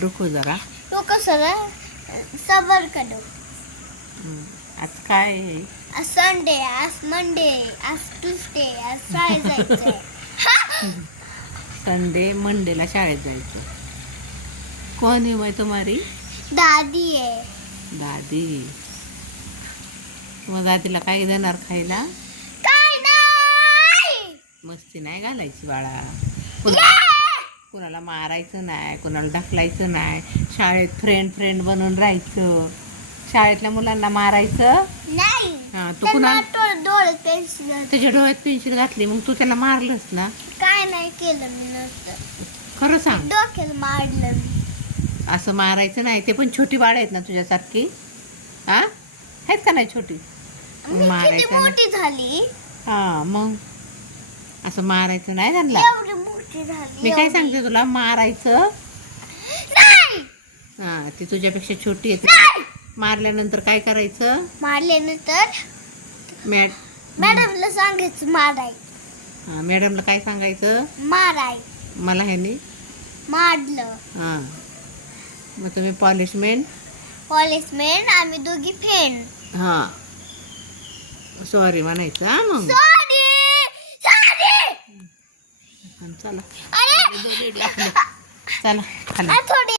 रुको जरा. तो कसं सबर करो. आज काय आहे? आज संडे आज मंडे आज ट्युसडे आज शाळेत जायचंय. संडे मंडेला शाळेत जायचं. कोण आहे तुम्हारी? दादी आहे. दादी. मग दादीला काय देणार खायला? काय नाही. मस्ती नाही घालायची बाळा. कुणाला मारायचं नाही कुणाला ढकलायचं नाही. शाळेत फ्रेंड फ्रेंड बनून राहायचं. शाळेतल्या मुलांना मारायचं? नाही. हा तू कुणा डोळे पेन्सिल त्याच्या डोळ्यात पेन्सिल घातली मग तू त्याला मारलंस ना? काय नाही केलं मी नसतं खरं सांग. डोक्याला मारलं मी. असं मारायचं नाही ते पण छोटी बाळ आहेत ना तुझ्यासारखी? हा? आहेत का नाही छोटी? मी किती मारायचं नाही. मोठी झाली. हा मग? असं मारायचं नाही त्यांना? मी काय. सांगते तुला? मारायचं. हा ती तुझ्यापेक्षा छोटी आहे. मारल्यानंतर काय करायचं? मारल्यानंतर मॅड मॅडमला सांगायचं माराय. हा मॅडमला काय सांगायचं? माराय. मला ह्यानी मारलं. हां. मग तुम्ही पॉलिशमेंट पॉलिसमेन आम्ही दोघी फेन हां. सॉरी म्हणायचं हा मग सॉरी सॉरी चला. चला खाली